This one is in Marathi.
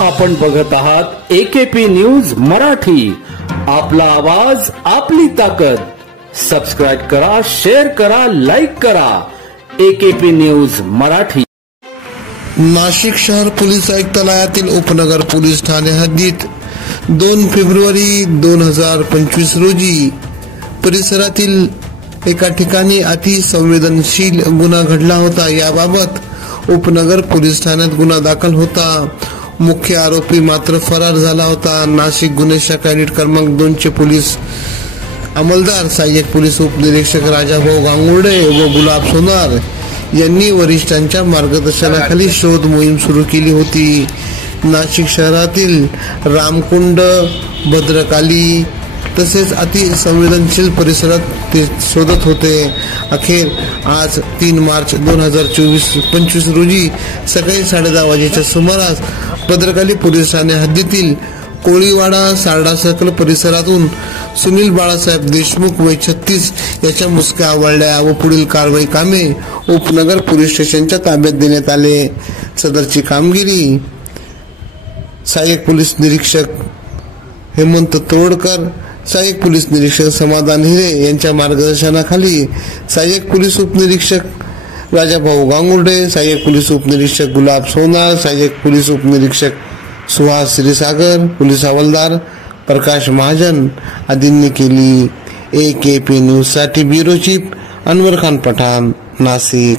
आपण बघत आहात AKP न्यूज मराठी। आपला आवाज आपली ताकद। सबस्क्राइब करा, शेअर करा, लाईक करा। AKP news Marathi. नाशिक शहर पोलीस आयुक्तालयातील उपनगर पोलीस ठाणे हद्दीत 2 फेब्रुवारी 2025 रोजी परिसरातील एका ठिकाणी अतिसंवेदनशील गुन्हा घडला होता। याबाबत उपनगर पोलीस ठाण्यात गुन्हा दाखल होता। मुख्य आरोपी मात्र फरार झाला होता। नाशिक गुन्हे शाखा युनिट क्रमांक 2 चे पोलीस अंमलदार सहाय्यक पोलीस उपनिरीक्षक राजाभाऊ गांगुर्डे व गुलाब सोनार यांनी वरिष्ठांच्या मार्गदर्शनाखाली शोध मोहीम सुरू केली होती। नाशिक शहरातील रामकुंड, भद्रकाली तसेच अतिसंवेदनशील परिसरात ते शोधत होते। अखेर आज 3 मार्च 2025 रोजी सकाळी 10:30 वाजेच्या सुमारास भद्रकाली पोलीस ठाणे हद्दीतील कोळीवाडा सारडा सर्कल परिसरातून सुनील बाळासाहेब देशमुख वय 36 याच्या मुसक्या आवळल्या व पुढील कारवाई कामे उपनगर पोलीस स्टेशनच्या ताब्यात देण्यात आले। सदरची कामगिरी सहाय्यक पोलीस निरीक्षक हेमंत तोडकर, सहाय्यक पोलीस निरीक्षक समाधान हिरे यांच्या मार्गदर्शनाखाली सहाय्यक पोलीस उपनिरीक्षक राजाभाऊ गांगुर्डे, सहाय्यक पोलीस उपनिरीक्षक गुलाब सोनार, सहाय्यक पोलीस उपनिरीक्षक सुहास श्रीसागर, पोलीस हवालदार प्रकाश महाजन आदींनी केली। AKP न्यूज साठी ब्युरो चीफ अनवर खान पठाण, नाशिक।